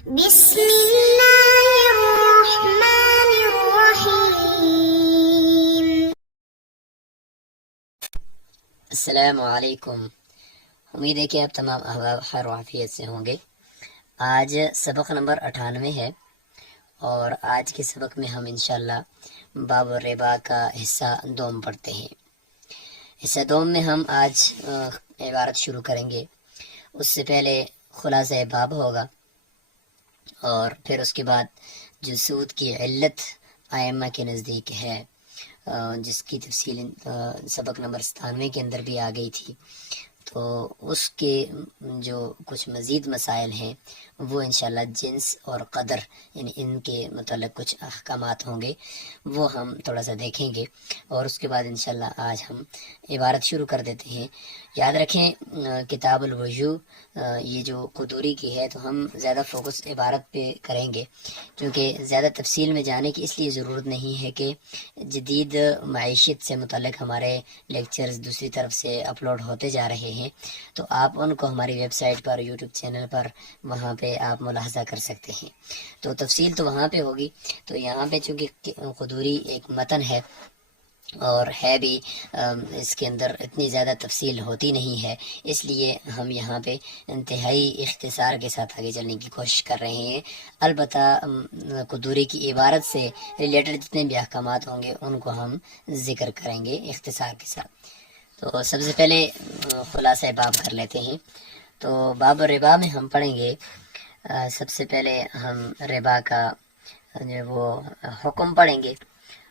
بسم اللہ الرحمن الرحیم۔ السلام علیکم۔ امید ہے کہ آپ تمام احباب خیر و عافیت سے ہوں گے۔ آج سبق نمبر 98 ہے اور آج کے سبق میں ہم انشاءاللہ باب الربا کا حصہ دوم پڑھتے ہیں۔ حصہ دوم میں ہم آج عبارت شروع کریں گے۔ اس سے پہلے خلاصہ باب ہوگا اور پھر اس کے بعد جو سود کی علت ائمہ کے نزدیک ہے، جس کی تفصیل سبق نمبر 97 کے اندر بھی آ گئی تھی، تو اس کے جو کچھ مزید مسائل ہیں وہ انشاءاللہ جنس اور قدر یعنی ان کے متعلق کچھ احکامات ہوں گے، وہ ہم تھوڑا سا دیکھیں گے اور اس کے بعد انشاءاللہ آج ہم عبارت شروع کر دیتے ہیں۔ یاد رکھیں کتاب الوضو یہ جو قدوری کی ہے، تو ہم زیادہ فوکس عبارت پہ کریں گے کیونکہ زیادہ تفصیل میں جانے کی اس لیے ضرورت نہیں ہے کہ جدید معیشت سے متعلق ہمارے لیکچرز دوسری طرف سے اپلوڈ ہوتے جا رہے ہیں، تو آپ ان کو ہماری ویب سائٹ پر، یوٹیوب چینل پر، وہاں پہ آپ ملاحظہ کر سکتے ہیں۔ تو تفصیل تو وہاں پہ ہوگی، تو یہاں پہ چونکہ قدوری ایک متن ہے اور ہے بھی اس کے اندر اتنی زیادہ تفصیل ہوتی نہیں ہے، اس لیے ہم یہاں پہ انتہائی اختصار کے ساتھ آگے چلنے کی کوشش کر رہے ہیں۔ البتہ قدوری کی عبارت سے ریلیٹڈ جتنے بھی احکامات ہوں گے ان کو ہم ذکر کریں گے اختصار کے ساتھ۔ تو سب سے پہلے خلاصہ باب کر لیتے ہیں۔ تو باب الربا میں ہم پڑھیں گے، سب سے پہلے ہم ربا کا جو وہ حکم پڑھیں گے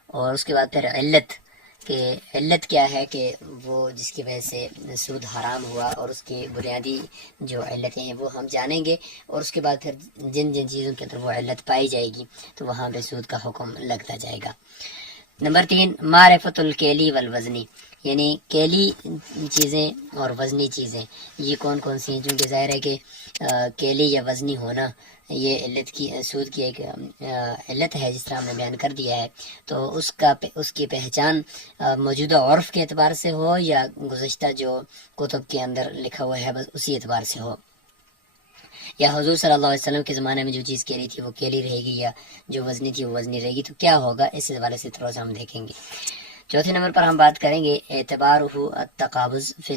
اور اس کے بعد پھر علت، کہ علت کیا ہے کہ وہ جس کی وجہ سے سود حرام ہوا اور اس کی بنیادی جو علتیں ہیں وہ ہم جانیں گے، اور اس کے بعد پھر جن جن چیزوں کے اندر وہ علت پائی جائے گی تو وہاں پہ سود کا حکم لگتا جائے گا۔ نمبر 3 معرفت الکیلی والوزنی، یعنی کیلی چیزیں اور وزنی چیزیں یہ کون کون سی ہیں، چونکہ ظاہر ہے کہ کیلی یا وزنی ہونا یہ علت کی سود کی ایک علت ہے جس طرح ہم نے بیان کر دیا ہے، تو اس کی پہچان موجودہ عرف کے اعتبار سے ہو یا گزشتہ جو کتب کے اندر لکھا ہوا ہے بس اسی اعتبار سے ہو، یا حضور صلی اللہ علیہ وسلم کے زمانے میں جو چیز کیلی تھی وہ کیلی رہے گی یا جو وزنی تھی وہ وزنی رہے گی، تو کیا ہوگا اس حوالے سے تھوڑا سا ہم دیکھیں گے۔ چوتھے نمبر پر ہم بات کریں گے اعتبارہ التقابض فی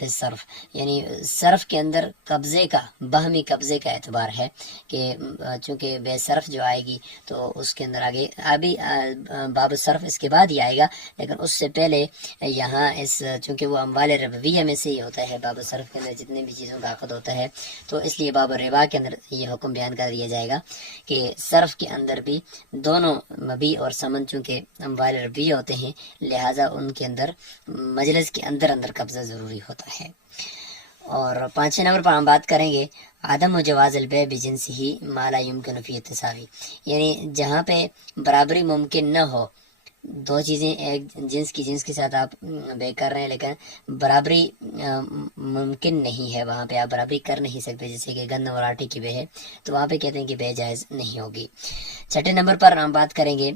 الصرف، یعنی صرف کے اندر قبضے کا، باہمی قبضے کا اعتبار ہے کہ چونکہ بے صرف جو آئے گی تو اس کے اندر آگے ابھی باب الصرف اس کے بعد ہی آئے گا، لیکن اس سے پہلے یہاں چونکہ وہ اموال ربویہ میں سے ہی ہوتا ہے، باب الصرف کے اندر جتنے بھی چیزوں کا عقد ہوتا ہے، تو اس لیے باب الربا کے اندر یہ حکم بیان کر دیا جائے گا کہ صرف کے اندر بھی دونوں مبیع اور ثمن چونکہ اموال ربویہ ہوتے ہیں، لہٰذا ان کے اندر مجلس کے اندر قبضہ ضروری ہوتا ہے۔ اور 5 نمبر پر ہم بات کریں گے عدم و جواز البیع بجنسہ ما لا یمکن فی التساوی، یعنی جہاں پہ برابری ممکن نہ ہو، دو چیزیں ایک جنس کے ساتھ آپ بے کر رہے ہیں لیکن برابری ممکن نہیں ہے، وہاں پہ آپ برابری کر نہیں سکتے، جیسے کہ گندم اور آٹے کی بے ہے تو وہاں پہ کہتے ہیں کہ بے جائز نہیں ہوگی۔ 6 نمبر پر ہم بات کریں گے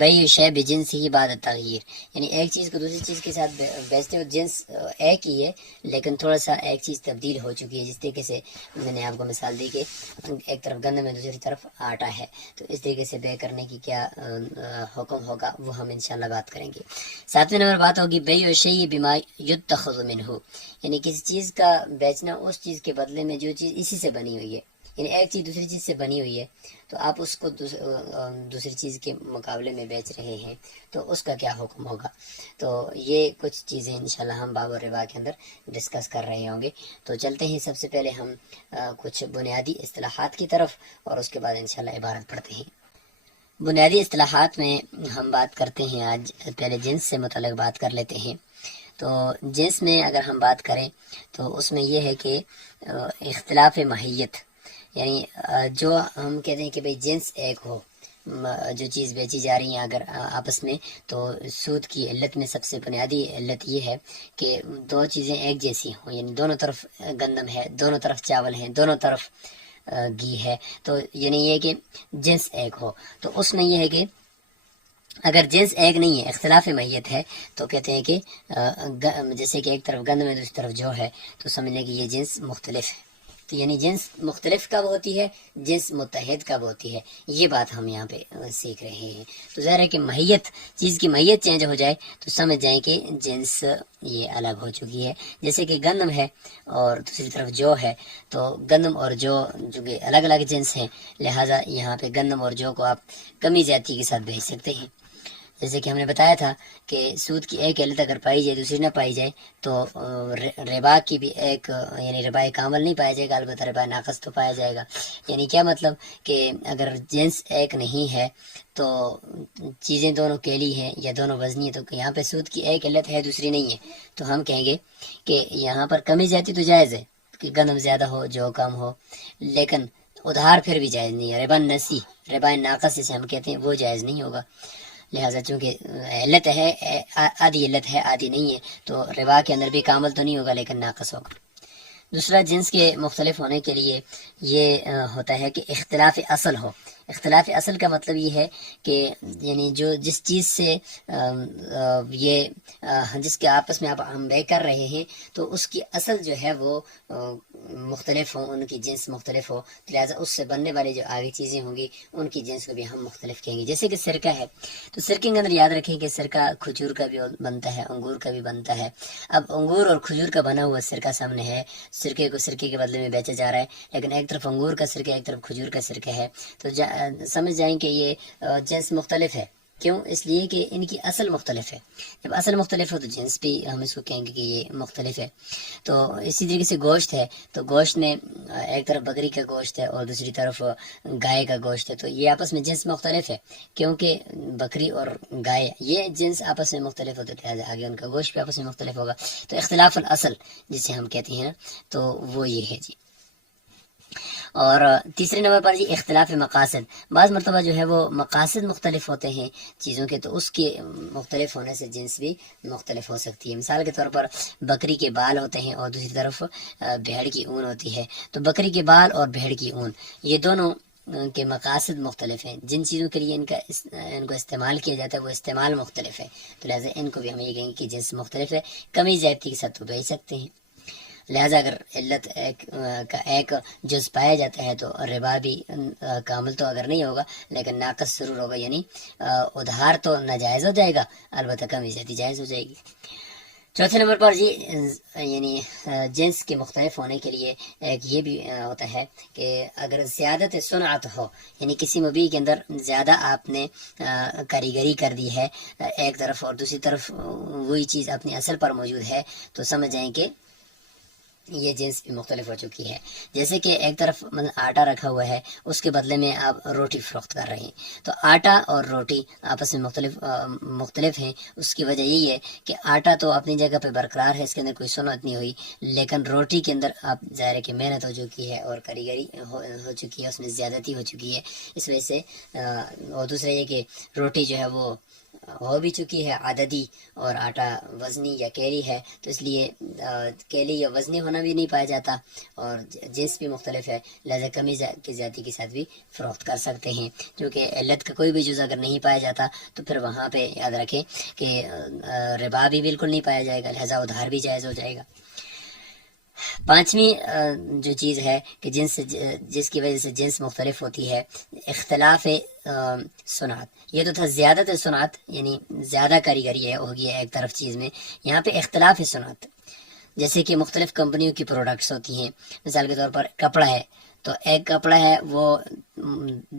بیع شے بجنس ہی بعد تغیر، یعنی ایک چیز کو دوسری چیز کے ساتھ بیچتے ہو، جنس ایک ہی ہے لیکن تھوڑا سا ایک چیز تبدیل ہو چکی ہے، جس طریقے سے میں نے آپ کو مثال دی کہ ایک طرف گندم ہے دوسری طرف آٹا ہے، تو اس طریقے سے بے کرنے کی کیا حکم ہوگا وہ ہم انشاءاللہ بات کریں گے۔ 7 نمبر بات ہوگی بیع الشیء بما یتخذ منہ، یعنی کسی چیز کا بیچنا اس چیز کے بدلے میں جو چیز اسی سے بنی ہوئی ہے، یعنی ایک چیز دوسری چیز سے بنی ہوئی ہے تو آپ اس کو دوسری چیز کے مقابلے میں بیچ رہے ہیں تو اس کا کیا حکم ہوگا۔ تو یہ کچھ چیزیں انشاءاللہ ہم باب الربا کے اندر ڈسکس کر رہے ہوں گے۔ تو چلتے ہیں سب سے پہلے ہم کچھ بنیادی اصطلاحات کی طرف اور اس کے بعد انشاءاللہ عبارت پڑھتے ہیں۔ بنیادی اصطلاحات میں ہم بات کرتے ہیں، آج پہلے جنس سے متعلق بات کر لیتے ہیں۔ تو جنس میں اگر ہم بات کریں تو اس میں یہ ہے کہ اختلاف ماہیت، یعنی جو ہم کہتے ہیں کہ بھئی جنس ایک ہو، جو چیز بیچی جا رہی ہیں اگر آپس میں، تو سود کی علت میں سب سے بنیادی علت یہ ہے کہ دو چیزیں ایک جیسی ہوں، یعنی دونوں طرف گندم ہے، دونوں طرف چاول ہیں، دونوں طرف گھی ہے، تو یعنی یہ کہ جنس ایک ہو۔ تو اس میں یہ ہے کہ اگر جنس ایک نہیں ہے، اختلاف ماہیت ہے، تو کہتے ہیں کہ جیسے کہ ایک طرف گندم ہے دوسری طرف جو ہے، تو سمجھنے کہ یہ جنس مختلف ہے۔ تو یعنی جنس مختلف کب ہوتی ہے، جنس متحد کب ہوتی ہے، یہ بات ہم یہاں پہ سیکھ رہے ہیں۔ تو ظاہر ہے کہ ماہیت، چیز کی ماہیت چینج ہو جائے تو سمجھ جائیں کہ جنس یہ الگ ہو چکی ہے۔ جیسے کہ گندم ہے اور دوسری طرف جو ہے، تو گندم اور جو کہ الگ الگ جنس ہیں، لہٰذا یہاں پہ گندم اور جو کو آپ کمی زیادتی کے ساتھ بیچ سکتے ہیں۔ جیسے کہ ہم نے بتایا تھا کہ سود کی ایک علت اگر پائی جائے دوسری نہ پائی جائے تو ربا کی بھی ایک یعنی ربا کامل نہیں پایا جائے گا، البتہ ربا ناقص تو پایا جائے گا۔ یعنی کیا مطلب کہ اگر جنس ایک نہیں ہے تو چیزیں دونوں کیلی ہیں یا دونوں وزنی ہیں، تو یہاں پہ سود کی ایک علت ہے دوسری نہیں ہے، تو ہم کہیں گے کہ یہاں پر کمی زیادتی تو جائز ہے کہ گندم زیادہ ہو جو کم ہو، لیکن ادھار پھر بھی جائز نہیں ہے۔ ربا نسی، ربا ناقص جسے ہم کہتے ہیں، وہ جائز نہیں ہوگا۔ لہٰذا چونکہ علت ہے، آدھی علت ہے آدھی نہیں ہے، تو ربا کے اندر بھی کامل تو نہیں ہوگا لیکن ناقص ہوگا۔ دوسرا، جنس کے مختلف ہونے کے لیے یہ ہوتا ہے کہ اختلاف اصل ہو۔ اختلاف اصل کا مطلب یہ ہے کہ یعنی جو جس چیز سے یہ جس کے آپس میں ہم بے کر رہے ہیں تو اس کی اصل جو ہے وہ مختلف ہو، ان کی جنس مختلف ہو، لہٰذا اس سے بننے والی جو آگے چیزیں ہوں گی ان کی جنس کو بھی ہم مختلف کہیں گے۔ جیسے کہ سرکہ ہے، تو سرکے کے اندر یاد رکھیں کہ سرکہ کھجور کا بھی بنتا ہے، انگور کا بھی بنتا ہے۔ اب انگور اور کھجور کا بنا ہوا سرکہ سامنے ہے، سرکے کو سرکے کے بدلے میں بیچا جا رہا ہے، لیکن ایک طرف انگور کا سرکہ ایک طرف کھجور کا سرکہ ہے، تو سمجھ جائیں کہ یہ جنس مختلف ہے۔ کیوں؟ اس لیے کہ ان کی اصل مختلف ہے۔ جب اصل مختلف ہو تو جنس بھی ہم اس کو کہیں گے کہ یہ مختلف ہے۔ تو اسی طریقے سے گوشت ہے، تو گوشت میں ایک طرف بکری کا گوشت ہے اور دوسری طرف گائے کا گوشت ہے، تو یہ آپس میں جنس مختلف ہے، کیونکہ بکری اور گائے یہ جنس آپس میں مختلف ہوتے تھے، آگے ان کا گوشت بھی آپس میں مختلف ہوگا۔ تو اختلاف الاصل جسے ہم کہتے ہیں نا، تو وہ یہ ہے جی۔ اور تیسرے نمبر پر جی اختلاف مقاصد۔ بعض مرتبہ جو ہے وہ مقاصد مختلف ہوتے ہیں چیزوں کے، تو اس کے مختلف ہونے سے جنس بھی مختلف ہو سکتی ہے۔ مثال کے طور پر بکری کے بال ہوتے ہیں اور دوسری طرف بھیڑ کی اون ہوتی ہے، تو بکری کے بال اور بھیڑ کی اون یہ دونوں کے مقاصد مختلف ہیں، جن چیزوں کے لیے ان کو استعمال کیا جاتا ہے وہ استعمال مختلف ہے، تو لہٰذا ان کو بھی ہم یہ کہیں گے کہ جنس مختلف ہے، کمی زیادتی کے ساتھ تو بیچ سکتے ہیں۔ لہٰذا اگر علت کا ایک جز پایا جاتا ہے تو ربا بھی کامل تو اگر نہیں ہوگا لیکن ناقص ضرور ہوگا، یعنی ادھار تو ناجائز ہو جائے گا، البتہ کمی زیادتی جائز ہو جائے گی۔ چوتھے نمبر پر جی یعنی جنس کے مختلف ہونے کے لیے ایک یہ بھی ہوتا ہے کہ اگر زیادت صنعت ہو، یعنی کسی مبیع کے اندر زیادہ آپ نے کاریگری کر دی ہے ایک طرف اور دوسری طرف وہی چیز اپنی اصل پر موجود ہے، تو سمجھ جائیں کہ یہ جنس بھی مختلف ہو چکی ہے۔ جیسے کہ ایک طرف آٹا رکھا ہوا ہے، اس کے بدلے میں آپ روٹی فروخت کر رہے ہیں، تو آٹا اور روٹی آپس میں مختلف ہیں۔ اس کی وجہ یہی ہے کہ آٹا تو اپنی جگہ پہ برقرار ہے، اس کے اندر کوئی صنعت نہیں ہوئی، لیکن روٹی کے اندر آپ ظاہر ہے کہ محنت ہو چکی ہے اور کاریگری ہو چکی ہے، اس میں زیادتی ہو چکی ہے، اس وجہ سے اور دوسرا یہ کہ روٹی جو ہے وہ ہو بھی چکی ہے عددی اور آٹا وزنی یا کیلی ہے، تو اس لیے کیلی یا وزنی ہونا بھی نہیں پایا جاتا اور جنس بھی مختلف ہے، لہذا کمی کی زیادتی کے ساتھ بھی فروخت کر سکتے ہیں۔ کیونکہ علت کا کوئی بھی جز اگر نہیں پایا جاتا تو پھر وہاں پہ یاد رکھیں کہ ربا بھی بالکل نہیں پایا جائے گا، لہذا ادھار بھی جائز ہو جائے گا۔ پانچویں جو چیز ہے کہ جس کی وجہ سے جنس مختلف ہوتی ہے، اختلاف صنعت۔ یہ تو تھا زیادت صنعت، یعنی زیادہ کاریگری ہوگی ایک طرف چیز میں، یہاں پہ اختلاف صنعت جیسے کہ مختلف کمپنیوں کی پروڈکٹس ہوتی ہیں۔ مثال کے طور پر کپڑا ہے، تو ایک کپڑا ہے وہ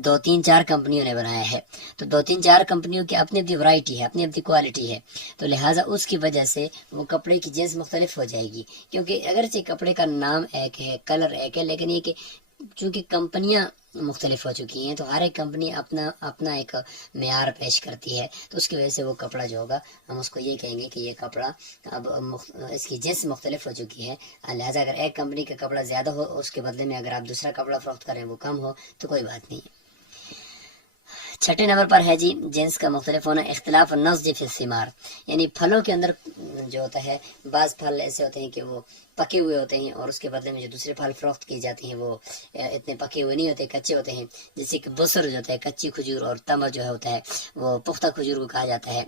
2-3-4 کمپنیوں نے بنایا ہے، تو 2-3-4 کمپنیوں کی اپنی اپنی ورائٹی ہے، اپنی اپنی کوالٹی ہے، تو لہٰذا اس کی وجہ سے وہ کپڑے کی جنس مختلف ہو جائے گی۔ کیونکہ اگرچہ کپڑے کا نام ایک ہے، کلر ایک ہے، لیکن یہ کہ چونکہ کمپنیاں مختلف ہو چکی ہیں تو ہر ایک کمپنی اپنا ایک معیار پیش کرتی ہے، تو اس کی وجہ سے وہ کپڑا جو ہوگا ہم اس کو یہ کہیں گے کہ یہ کپڑا اب اس کی جنس مختلف ہو چکی ہے، لہٰذا اگر ایک کمپنی کا کپڑا زیادہ ہو اس کے بدلے میں اگر آپ دوسرا کپڑا فروخت کریں وہ کم ہو تو کوئی بات نہیں ہے۔ چھٹے نمبر پر ہے جی جنس کا مختلف ہونا، اختلاف النضج فی الثمار، یعنی پھلوں کے اندر جو ہوتا ہے بعض پھل ایسے ہوتے ہیں کہ وہ پکے ہوئے ہوتے ہیں اور اس کے بدلے میں جو دوسرے پھل فروخت کیے جاتے ہیں وہ اتنے پکے ہوئے نہیں ہوتے، کچے ہوتے ہیں، جیسے کہ بسر جو ہوتا ہے کچی کھجور اور تمر جو ہوتا ہے وہ پختہ کھجور کو کہا جاتا ہے،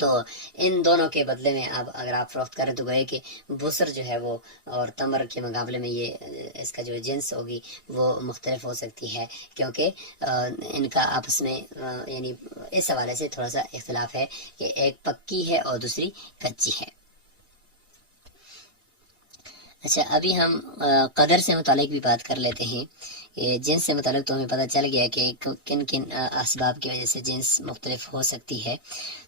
تو ان دونوں کے بدلے میں اب اگر آپ فروخت کریں تو گوئے کہ بسر جو ہے وہ اور تمر کے مقابلے میں یہ اس کا جو جنس ہوگی وہ مختلف ہو سکتی ہے، کیونکہ ان کا آپس میں یعنی اس حوالے سے تھوڑا سا اختلاف ہے کہ ایک پکی ہے اور دوسری کچی ہے۔ اچھا، ابھی ہم قدر سے متعلق بھی بات کر لیتے ہیں۔ جنس سے متعلق تو ہمیں پتہ چل گیا کہ کن کن اسباب کی وجہ سے جنس مختلف ہو سکتی ہے،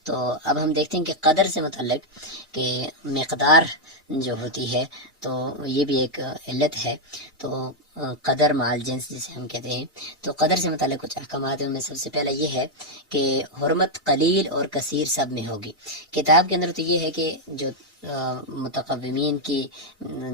تو اب ہم دیکھتے ہیں کہ قدر سے متعلق کہ مقدار جو ہوتی ہے تو یہ بھی ایک علت ہے۔ تو قدر مع الجنس جسے ہم کہتے ہیں، تو قدر سے متعلق کچھ احکامات ہیں، ان میں سب سے پہلا یہ ہے کہ حرمت قلیل اور کثیر سب میں ہوگی۔ کتاب کے اندر تو یہ ہے کہ جو متقومین کی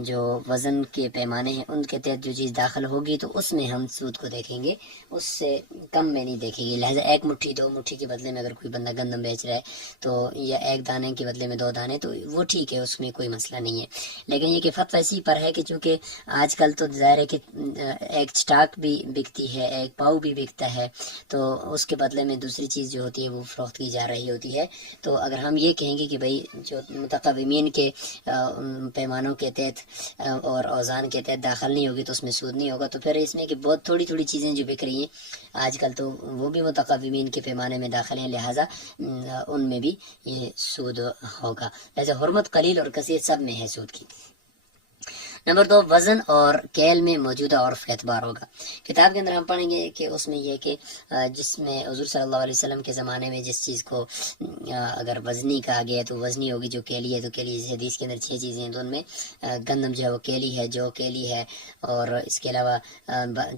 جو وزن کے پیمانے ہیں ان کے تحت جو چیز داخل ہوگی تو اس میں ہم سود کو دیکھیں گے، اس سے کم میں نہیں دیکھیں گے۔ لہٰذا ایک مٹھی دو مٹھی کے بدلے میں اگر کوئی بندہ گندم بیچ رہا ہے تو یا ایک دانے کے بدلے میں دو دانے تو وہ ٹھیک ہے، اس میں کوئی مسئلہ نہیں ہے۔ لیکن یہ کہ فتویٰ اسی پر ہے کہ چونکہ آج کل تو ظاہر ہے کہ ایک چٹاک بھی بکتی ہے، ایک پاؤ بھی بکتا ہے، تو اس کے بدلے میں دوسری چیز جو ہوتی ہے وہ فروخت کی جا رہی ہوتی ہے۔ تو اگر ہم یہ کہیں گے کہ بھائی جو متقومین کے پیمانوں کے تحت اور اوزان کے تحت داخل نہیں ہوگی تو اس میں سود نہیں ہوگا، تو پھر اس میں کہ بہت تھوڑی تھوڑی چیزیں جو بک رہی ہیں آج کل تو وہ بھی متقومین کے پیمانے میں داخل ہیں، لہٰذا ان میں بھی یہ سود ہوگا۔ لہٰذا حرمت قلیل اور کثیر سب میں ہے سود کی۔ نمبر 2، وزن اور کیل میں موجودہ عرف کا اعتبار ہوگا۔ کتاب کے اندر ہم پڑھیں گے کہ اس میں یہ کہ جس میں حضور صلی اللہ علیہ وسلم کے زمانے میں جس چیز کو اگر وزنی کہا گیا تو وزنی ہوگی، جو کیلی ہے تو کیلی، حدیث کے اندر 6 چیزیں ہیں تو ان میں گندم جو ہے وہ کیلی ہے، جو کیلی ہے، اور اس کے علاوہ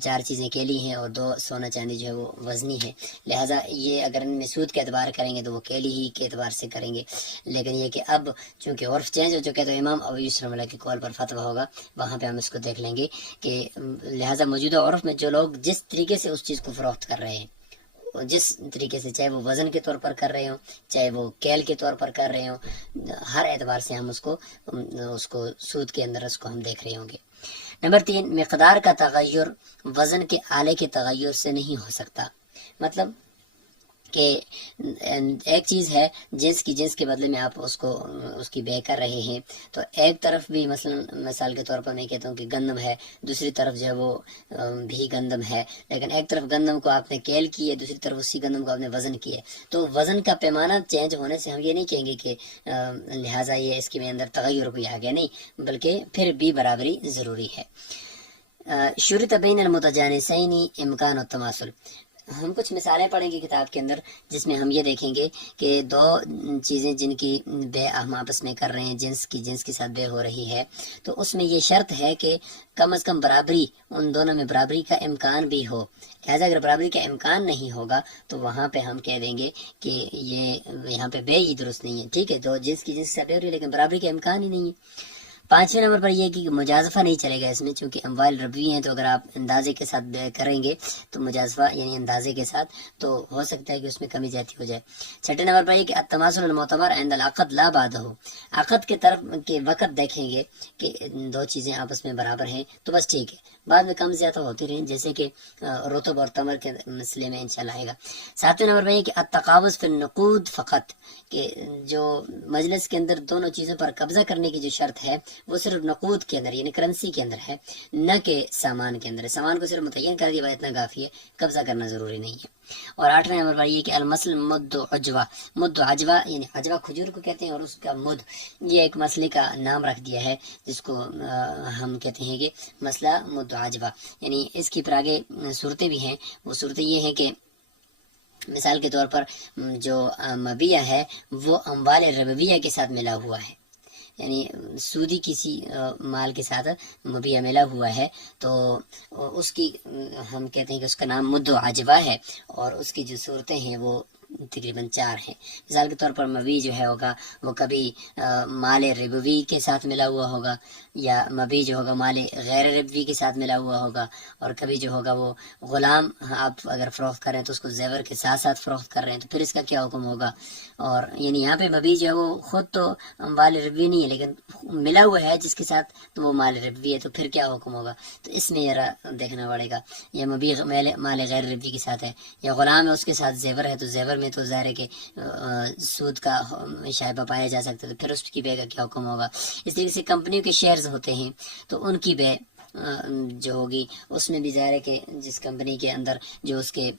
4 چیزیں کیلی ہیں اور 2 سونا چاندی جو ہے وہ وزنی ہے۔ لہٰذا یہ اگر ان میں سود کا اعتبار کریں گے تو وہ کیلی ہی کے اعتبار سے کریں گے۔ لیکن یہ کہ اب چونکہ عرف چینج ہو چکے تو امام ابو یوسف رحمہ اللہ کے قول پر فتویٰ ہوگا، وہاں پہ ہم اس کو دیکھ لیں گے کہ لہٰذا موجودہ عرف میں جو لوگ جس طریقے سے اس چیز کو فروخت کر رہے ہیں، جس طریقے سے، چاہے وہ وزن کے طور پر کر رہے ہوں، چاہے وہ کیل کے طور پر کر رہے ہوں، ہر اعتبار سے ہم اس کو سود کے اندر اس کو ہم دیکھ رہے ہوں گے۔ نمبر 3، مقدار کا تغیر وزن کے آلے کے تغیر سے نہیں ہو سکتا۔ مطلب کہ ایک چیز ہے جنس کے بدلے میں آپ اس کی بے کر رہے ہیں، تو ایک طرف بھی مثلا مثال کے طور پر میں کہتا ہوں کہ گندم ہے، دوسری طرف جو ہے وہ بھی گندم ہے، لیکن ایک طرف گندم کو آپ نے کیل کی ہے، دوسری طرف اسی گندم کو آپ نے وزن کی ہے، تو وزن کا پیمانہ چینج ہونے سے ہم یہ نہیں کہیں گے کہ لہٰذا یہ اس کے اندر تغیر کوئی آ گیا، نہیں، بلکہ پھر بھی برابری ضروری ہے۔ شرط بین المتجانسین امکان التماثل، ہم کچھ مثالیں پڑھیں گے کتاب کے اندر جس میں ہم یہ دیکھیں گے کہ 2 چیزیں جن کی بے ہم آپس میں کر رہے ہیں، جنس کے ساتھ بے ہو رہی ہے، تو اس میں یہ شرط ہے کہ کم از کم برابری، ان دونوں میں برابری کا امکان بھی ہو۔ لہٰذا اگر برابری کا امکان نہیں ہوگا تو وہاں پہ ہم کہہ دیں گے کہ یہ یہاں پہ بے ہی درست نہیں ہے۔ ٹھیک ہے، 2 جنس کے ساتھ بے ہو رہی ہے لیکن برابری کا امکان ہی نہیں ہے۔ 5ویں نمبر پر یہ کہ مجازفہ نہیں چلے گا اس میں، چونکہ اموال ربوی ہیں، تو اگر آپ اندازے کے ساتھ کریں گے تو مجازفہ یعنی اندازے کے ساتھ تو ہو سکتا ہے کہ اس میں کمی زیادتی ہو جائے۔ 6 نمبر پر یہ کہ التماثل المعتبر عند العقد لا بعدہ، عقد کے طرف کے وقت دیکھیں گے کہ 2 چیزیں آپس میں برابر ہیں تو بس ٹھیک ہے، بعد میں کم زیادہ ہوتی رہیں، جیسے کہ رطب اور تمر کے مسئلے میں انشاءاللہ آئے گا۔ 7ویں نمبر پر یہ کہ التقابض فی النقود فقط، کہ جو مجلس کے اندر دونوں چیزوں پر قبضہ کرنے کی جو شرط ہے وہ صرف نقود کے اندر یعنی کرنسی کے اندر ہے، نہ کہ سامان کے اندر ہے۔ سامان کو صرف متعین کر دیا، اتنا کافی ہے، قبضہ کرنا ضروری نہیں ہے۔ اور 8ویں نمبر پر یہ کہ المثل مد عجوہ، مد عجوہ یعنی عجوہ کھجور کو کہتے ہیں، اور اس کا مد یہ ایک مسئلے کا نام رکھ دیا ہے جس کو ہم کہتے ہیں کہ مسئلہ مد عجوہ، یعنی اس کی پھر آگے صورتیں بھی ہیں۔ وہ صورتیں یہ ہیں کہ مثال کے طور پر جو مبیع ہے وہ اموال ربویہ کے ساتھ ملا ہوا ہے، یعنی سودی کسی مال کے ساتھ مبیع ملا ہوا ہے، تو اس کی ہم کہتے ہیں کہ اس کا نام مد عجوہ ہے، اور اس کی جو صورتیں ہیں وہ تقریباً 4 ہیں۔ مثال کے طور پر مبیع جو ہے ہوگا وہ کبھی مال ربوی کے ساتھ ملا ہوا ہوگا، یا مبیع جو ہوگا مال غیر ربوی کے ساتھ ملا ہوا ہوگا، اور کبھی جو ہوگا وہ غلام آپ اگر فروخت کریں تو اس کو زیور کے ساتھ ساتھ فروخت کر رہے ہیں تو پھر اس کا کیا حکم ہوگا۔ اور یعنی یہاں پہ مبیع جو ہے وہ خود تو مال ربوی نہیں ہے لیکن ملا ہوا ہے جس کے ساتھ تو وہ مال ربوی ہے، تو پھر کیا حکم ہوگا، تو اس میں ذرا دیکھنا پڑے گا۔ یا مبیع مال غیر ربوی کے ساتھ ہے، یا غلام ہے اس کے ساتھ زیور ہے، تو زیور میں میں تو ظاہر ہے کہ سود کا شائبہ پایا جا سکتا ہے، تو پھر اس کی بے کا کیا حکم ہوگا. اس طریقے سے کمپنیوں کے شیئرز ہوتے ہیں تو ان کی بے جو ہوگی اس میں بھی ظاہر ہے کہ جس کمپنی کے اندر جو اس کے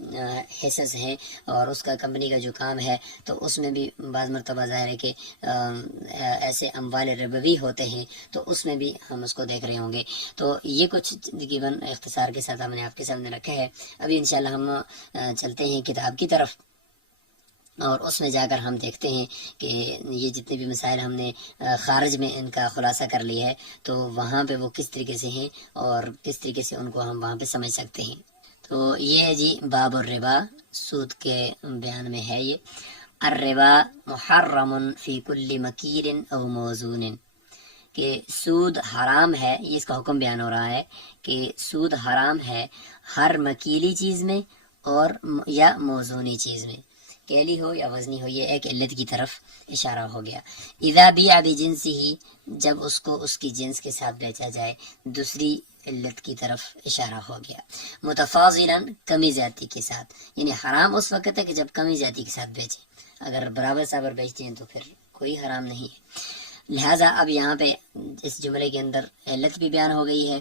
حصص ہیں اور اس کا کمپنی کا جو کام ہے تو اس میں بھی بعض مرتبہ ظاہر ہے کہ ایسے اموال ربوی ہوتے ہیں تو اس میں بھی ہم اس کو دیکھ رہے ہوں گے. تو یہ کچھ تقریباً اختصار کے ساتھ ہم نے آپ کے سامنے رکھا ہے. ابھی انشاءاللہ ہم چلتے ہیں کتاب کی طرف اور اس میں جا کر ہم دیکھتے ہیں کہ یہ جتنے بھی مسائل ہم نے خارج میں ان کا خلاصہ کر لیا ہے تو وہاں پہ وہ کس طریقے سے ہیں اور کس طریقے سے ان کو ہم وہاں پہ سمجھ سکتے ہیں. تو یہ ہے جی باب الربا، سود کے بیان میں ہے یہ. الربا محرم فی کل مکیر او موزون، کہ سود حرام ہے، یہ اس کا حکم بیان ہو رہا ہے کہ سود حرام ہے ہر مکیلی چیز میں اور یا موزونی چیز میں، کیلی ہو یا وزنی ہو. یہ ایک علت کی طرف اشارہ ہو گیا. اذا بیع بجنسہ، جب اس کو اس کی جنس کے ساتھ بیچا جائے، دوسری علت کی طرف اشارہ ہو گیا. متفاضلا، کمی زیادتی کے ساتھ، یعنی حرام اس وقت ہے کہ جب کمی زیادتی کے ساتھ بیچیں، اگر برابر سابر بیچتے ہیں تو پھر کوئی حرام نہیں ہے. لہٰذا اب یہاں پہ اس جملے کے اندر علت بھی بیان ہو گئی ہے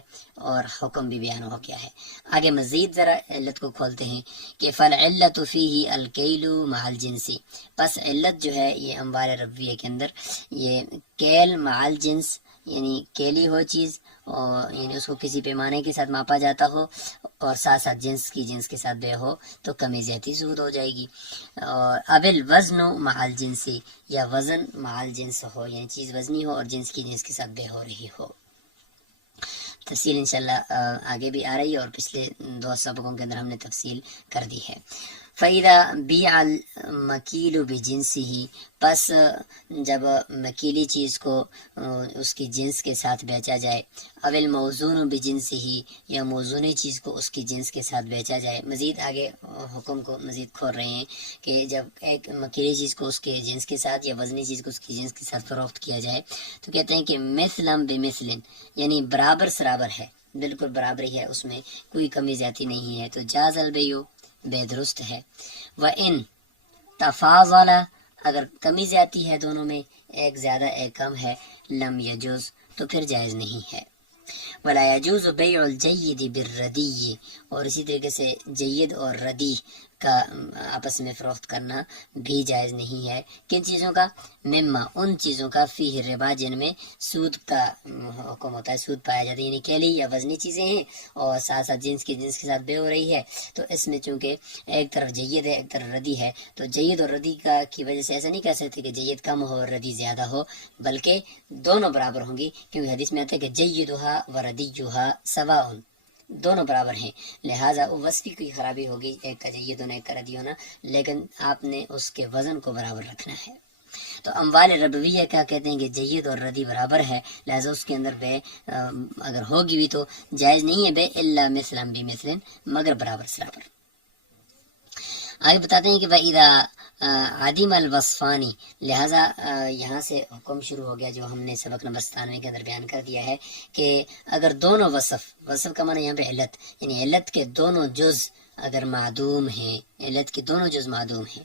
اور حکم بھی بیان ہو گیا ہے. آگے مزید ذرا علت کو کھولتے ہیں کہ فالعلت فیہ الکیل مع الجنس، پس علت جو ہے یہ اموال ربویہ کے اندر یہ کیل مع الجنس، یعنی کیلی ہو چیز اور یعنی اس کو کسی پیمانے کے ساتھ ماپا جاتا ہو اور ساتھ ساتھ جنس کے ساتھ بے ہو تو کمی زیادتی سود ہو جائے گی. اور اب الوزن مع الجنس، یا وزن مع الجنس ہو، یعنی چیز وزنی ہو اور جنس کے ساتھ بے ہو رہی ہو. تفصیل انشاءاللہ آگے بھی آ رہی ہے اور پچھلے 2 سبقوں کے اندر ہم نے تفصیل کر دی ہے. فَإِذَا بِيعَ الْمَكِيلُ بِجِنسِهِ، پس جب مکیلی چیز کو اس کی جنس کے ساتھ بیچا جائے، او الموزون بجنسه، یا موزونی چیز کو اس کی جنس کے ساتھ بیچا جائے. مزید آگے حکم کو مزید کھول رہے ہیں کہ جب ایک مکیلی چیز کو اس کے جنس کے ساتھ یا وزنی چیز کو اس کی جنس کے ساتھ فروخت کیا جائے تو کہتے ہیں کہ مثلا بمثل، یعنی برابر سرابر ہے، بالکل برابری ہے، اس میں کوئی کمی زیادتی نہیں ہے، تو جاز البیع، بے درست ہے. وَإِن تفاضل، اگر کمی زیادتی ہے دونوں میں، ایک زیادہ ایک کم ہے، لم یجوز، تو پھر جائز نہیں ہے. ولا يجوز بيع الجيد بالردی، اور اسی طریقے سے جید اور ردی کا آپس میں فروخت کرنا بھی جائز نہیں ہے. کن چیزوں کا؟ مما، ان چیزوں کا فیہ ربا، جن میں سود کا حکم ہوتا ہے، سود پایا جاتا ہے، یعنی کیلی یا وزنی چیزیں ہیں اور ساتھ ساتھ جنس کے ساتھ بے ہو رہی ہے. تو اس میں چونکہ ایک طرف جید ہے ایک طرف ردی ہے، تو جید اور ردی کی وجہ سے ایسا نہیں کہہ سکتے کہ جید کم ہو اور ردی زیادہ ہو، بلکہ دونوں برابر ہوں گی، کیونکہ حدیث میں آتا ہے کہ جیدھا و ردیھا سواء، دونوں برابر ہیں. لہٰذا وصف کی کوئی خرابی ہوگی، ایک کا جید ہونا ایک کا ردی ہونا، لیکن آپ نے اس کے وزن کو برابر رکھنا ہے. تو اموال ربویہ کیا کہتے ہیں کہ جید اور ردی برابر ہے، لہذا اس کے اندر بے اگر ہوگی بھی تو جائز نہیں ہے بے، الا مثلا بمثل، مگر برابر سرابر. آگے بتاتے ہیں کہ وَإِذَا عَدِمَ الْوَصْفَانِ، لہٰذا یہاں سے حکم شروع ہو گیا جو ہم نے سبق نمبر 97 کے اندر بیان کر دیا ہے کہ اگر دونوں وصف کا معنی یہاں پہ علت، یعنی علت کے دونوں جز اگر معدوم ہیں، علت کے دونوں جز معدوم ہیں،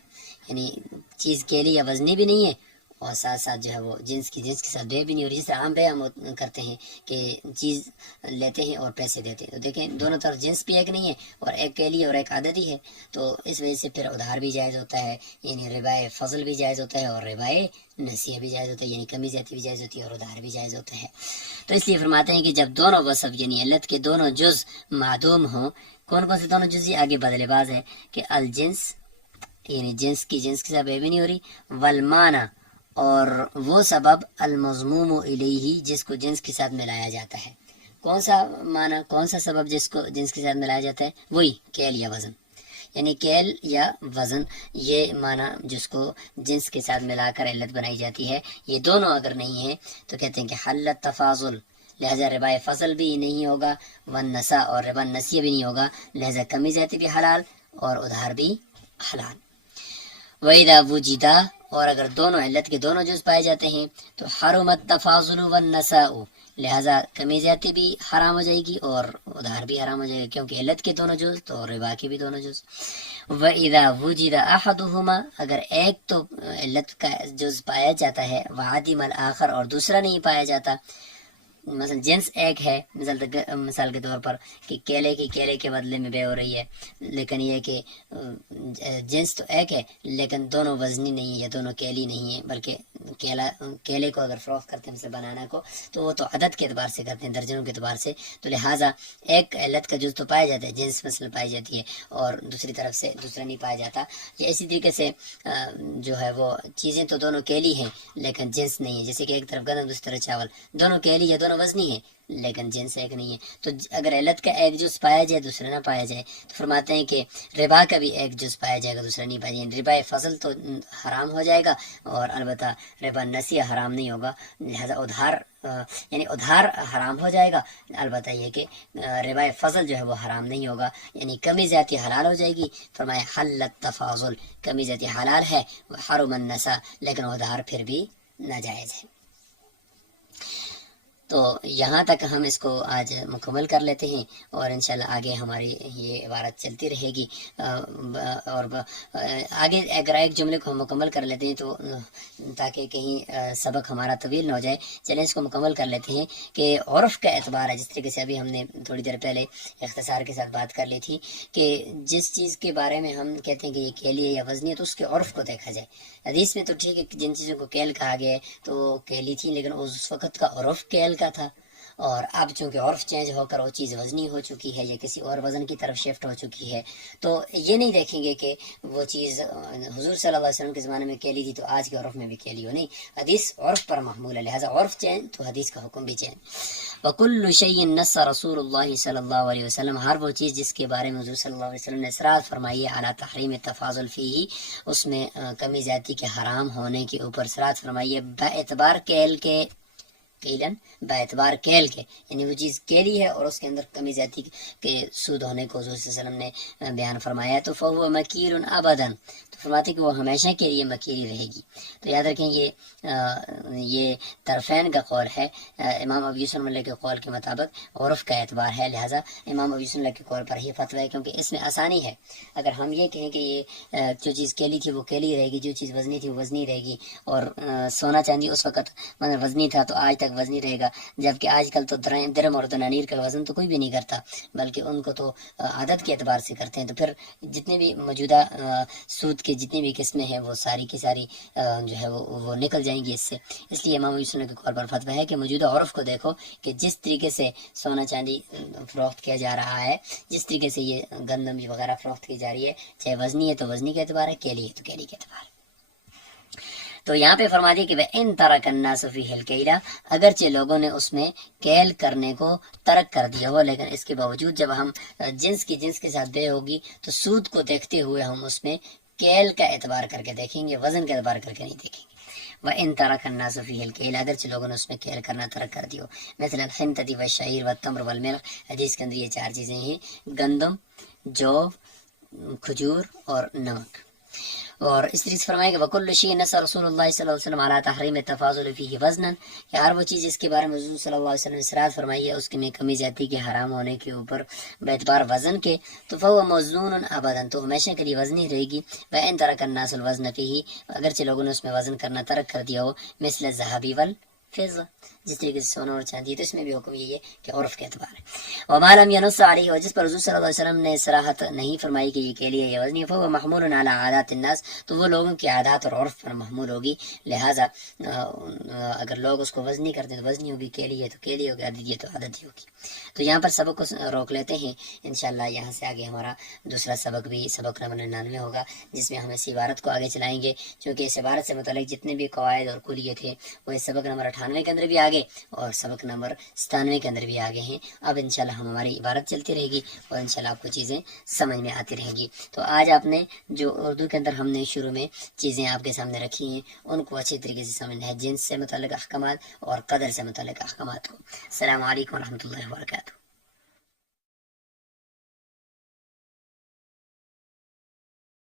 یعنی چیز کیلی یا وزنی بھی نہیں ہے اور ساتھ ساتھ جو ہے وہ جنس کے ساتھ بے بھی نہیں ہو رہی. جس طرح عام بے ہم کرتے ہیں کہ چیز لیتے ہیں اور پیسے دیتے ہیں، تو دیکھیں دونوں طرف جنس بھی ایک نہیں ہے اور ایک کیلی اور ایک عددی ہے، تو اس وجہ سے پھر ادھار بھی جائز ہوتا ہے، یعنی ربائے فضل بھی جائز ہوتا ہے اور ربائے نسیہ بھی جائز ہوتا ہے، یعنی کمی زیادتی بھی جائز ہوتی ہے اور ادھار بھی جائز ہوتا ہے. تو اس لیے فرماتے ہیں کہ جب دونوں وصف یعنی علت کے دونوں جز معدوم ہوں، کون کون سے دونوں جز؟ آگے بدل باز ہے کہ الجنس، یعنی جنس کے ساتھ بے بھی نہیں ہو رہی، والمانع، اور وہ سبب المضموم الیہ، جس کو جنس کے ساتھ ملایا جاتا ہے. کون سا معنی، کون سا سبب جس کو جنس کے ساتھ ملایا جاتا ہے؟ وہی کیل یا وزن، یعنی کیل یا وزن، یہ معنی جس کو جنس کے ساتھ ملا کر علت بنائی جاتی ہے. یہ دونوں اگر نہیں ہیں تو کہتے ہیں کہ حلت تفاضل، لہذا ربا فضل بھی نہیں ہوگا، والنساء، اور ربا نسیہ بھی نہیں ہوگا، لہذا کمی زیادتی بھی حلال اور ادھار بھی حلال. وَإِذَا وُجِدَ، اور اگر دونوں علت کے دونوں جز پائے جاتے ہیں تو حرمت تفاضل والنساء، لہٰذا کمی زیادتی بھی حرام ہو جائے گی اور ادھار بھی حرام ہو جائے گا، کیونکہ علت کے دونوں جز تو ربا کے بھی دونوں جز۔ وَإِذَا وُجِدَ أَحَدُهُمَا، اگر ایک تو علت کا جز پایا جاتا ہے، وَعَدِمَ الْآخَرَ اور دوسرا نہیں پایا جاتا، مثلا جنس ایک ہے، مثال کے طور پر کہ کیلے کے بدلے میں بے ہو رہی ہے، لیکن یہ کہ جنس تو ایک ہے لیکن دونوں وزنی نہیں ہے یا دونوں کیلی نہیں ہے، بلکہ کیلے کو اگر فروخت کرتے ہیں مثلا بنانا کو تو وہ تو عدد کے اعتبار سے کرتے ہیں، درجنوں کے اعتبار سے، تو لہٰذا ایک علت کا جز تو پایا جاتا ہے، جنس مثلا پائی جاتی ہے، اور دوسری طرف سے دوسرا نہیں پایا جاتا، یا اسی طریقے سے جو ہے وہ چیزیں تو دونوں کیلی ہیں لیکن جنس نہیں ہے، جیسے کہ ایک طرف گندم دوسری طرف چاول، دونوں کیلی یا دونوں وزنی ہے لیکن جنس ایک نہیں ہے، تو اگر علت کا ایک جز پایا جائے دوسرا نہ پایا جائے تو فرماتے ہیں کہ ربا کا بھی ایک جز پایا جائے گا دوسرا نہیں پایا جائے گا، ربا فضل تو حرام ہو جائے گا اور البتہ ربا نسیہ حرام نہیں ہوگا، لہذا ادھار حرام ہو جائے گا، البتہ یہ کہ ربا فضل جو ہے وہ حرام نہیں ہوگا، یعنی کمی زیادتی حلال ہو جائے گی۔ فرمایا حل التفاضل، کمی زیادتی حلال ہے، حرم النسا، لیکن ادھار پھر بھی ناجائز ہے۔ تو یہاں تک ہم اس کو آج مکمل کر لیتے ہیں اور انشاءاللہ آگے ہماری یہ عبارت چلتی رہے گی، اور آگے اگر ایک جملے کو ہم مکمل کر لیتے ہیں تو تاکہ کہیں سبق ہمارا طویل نہ ہو جائے، چلیں اس کو مکمل کر لیتے ہیں کہ عرف کا اعتبار ہے، جس طریقے سے ابھی ہم نے تھوڑی دیر پہلے اختصار کے ساتھ بات کر لی تھی کہ جس چیز کے بارے میں ہم کہتے ہیں کہ یہ کیلی ہے یا وزنی ہے تو اس کے عرف کو دیکھا جائے۔ حدیث میں تو ٹھیک ہے کہ جن چیزوں کو کیل کہا گیا ہے تو کیلی تھی، لیکن اس وقت کا عرف کیل کا تھا، اور اب چونکہ عرف چینج ہو کر وہ چیز وزنی ہو چکی ہے یا کسی اور وزن کی طرف شفٹ ہو چکی ہے، تو یہ نہیں دیکھیں گے کہ وہ چیز حضور صلی اللہ علیہ وسلم کے زمانے میں کیلی تھی تو آج کے عرف میں بھی کیلی ہو، نہیں، حدیث عرف پر محمول ہے، لہٰذا عرف چینج تو حدیث کا حکم بھی چینج۔ وَكُلُّ شَيْءٍ نَصَّ رسول اللہ صلی اللہ علیہ وسلم، ہر وہ چیز جس کے بارے میں حضور صلی اللہ علیہ وسلم نے اصرار فرمائی ہے علی تحریم التفاضل فیہ، اس میں کمی زیادتی کے حرام ہونے کے اوپر اصرار فرمائی ہے، باعتبار کیل کے، باعتبار کیل کے، یعنی وہ چیز کیلی ہے اور اس کے اندر کمی زیادتی کے سود ہونے کو حضور صلی اللہ علیہ وسلم نے بیان فرمایا، تو فَهُوَ مَكِيلٌ أَبَدًا، تو فرماتے کہ وہ ہمیشہ کے لیے مکیری رہے گی۔ تو یاد رکھیں یہ طرفین کا قول ہے، امام ابو یوسف رحمۃ اللہ کے قول کے مطابق عرف کا اعتبار ہے، لہٰذا امام ابو یوسف رحمۃ اللہ کے قول پر ہی فتویٰ ہے، کیونکہ اس میں آسانی ہے۔ اگر ہم یہ کہیں کہ یہ جو چیز کیلی تھی وہ کیلی رہے گی، جو چیز وزنی تھی وہ وزنی رہے گی، اور سونا چاندی اس وقت مطلب وزنی تھا تو آج تک وزنی رہے گا، جبکہ آج کل تو درم اور دنانیر کا وزن تو کوئی بھی نہیں کرتا، بلکہ ان کو تو عدد کے اعتبار سے کرتے ہیں، تو پھر جتنے بھی موجودہ سود کے جتنی بھی قسمیں ہیں وہ ساری کی ساری جو ہے وہ نکل جائیں گی اس سے۔ اس لیے امام یوسف کے قول پر فتویٰ ہے کہ موجودہ عرف کو دیکھو کہ جس طریقے سے سونا چاندی فروخت کیا جا رہا ہے، جس طریقے سے یہ گندم وغیرہ فروخت کی جا رہی ہے، چاہے وزنی ہے تو وزنی کے اعتبار ہے، کیلی ہے تو کیلی کے اعتبار ہے۔ تو یہاں پہ فرما دی کہ وَإِن تَرَكَ النَّاسُ فِيهِ الْكَيْلَ، اگرچہ لوگوں نے اس میں کیل کرنے کو ترک کر دیا ہو، لیکن اس کے باوجود جب ہم جنس کے ساتھ بے ہوگی تو سود کو دیکھتے ہوئے ہم اس میں کیل کا اعتبار کر کے دیکھیں گے، وزن کا اعتبار کر کے نہیں دیکھیں گے۔ وَإِن تَرَكَ النَّاسُ فِيهِ الْكَيْلَ، اگرچہ لوگوں نے اس میں کیل کرنا ترک کر دیا ہو، مثلا الحنطة والشعير والتمر والملح، حدیث کے اندر یہ چار چیزیں ہیں، گندم، جو، کھجور اور نمک۔ اور اس طریقے سے فرمائے کہ وَكُلُّ شَيْءٍ نَصَّ رسول اللہ صلی اللہ علیہ وسلم علی تحریم التفاضل فیہ وزنا، کہ ہر وہ چیز جس کے بارے میں حضور صلی اللہ علیہ وسلم نے اصرار فرمائی ہے اس کے میں کمی زیادتی کے حرام ہونے کے اوپر باعتبار وزن کے، تو فَهُوَ مَوزُونٌ أَبَدًا، تو ہمیشہ کے لیے وزنی رہے گی۔ وَإِن تَرَكَ النَّاسُ الْوَزْنَ فِيهِ، اگرچہ لوگوں نے اس میں وزن کرنا ترک کر دیا ہو، مثل الذهب والفضة، جس طریقے سے سونا اور چاندی ہے، تو اس میں بھی حکم یہ ہے کہ عرف کے اعتبار ہے۔ وَمَا لَمْ يَنُصَّ عَلَيْهِ، اور جس پر حضور صلی اللہ علیہ وسلم نے صراحت نہیں فرمائی کہ یہ کیلی ہے یا وزنی ہے، فَهُوَ مَحْمُولٌ عَلَى عَادَاتِ النَّاسِ، تو وہ لوگوں کی عادات اور عرف پر محمول ہوگی، لہٰذا اگر لوگ اس کو وزنی کرتے ہیں تو وزنی ہوگی، کیلی ہے تو کیلی ہوگی، عددی ہے تو عددی ہوگی۔ تو یہاں پر سبق کو روک لیتے ہیں، انشاءاللہ یہاں سے آگے ہمارا دوسرا سبق بھی سبق نمبر 99 ہوگا، جس میں ہم اس عبارت کو آگے چلائیں گے، چونکہ اس عبارت سے متعلق جتنے بھی قواعد اور کلیے تھے وہ اس سبق نمبر 98 کے اندر بھی آگے اور سبق نمبر 97 کے اندر بھی آگے ہیں۔ اب انشاءاللہ ہماری عبارت چلتی رہے گی اور انشاءاللہ آپ کو چیزیں سمجھ میں آتی رہیں گی۔ تو آج آپ نے جو اردو کے اندر ہم نے شروع میں چیزیں آپ کے سامنے رکھی ہیں ان کو اچھی طریقے سے سمجھنا ہے، جنس سے متعلق احکامات اور قدر سے متعلق احکامات کو۔ السلام علیکم ورحمۃ اللہ وبرکاتہ۔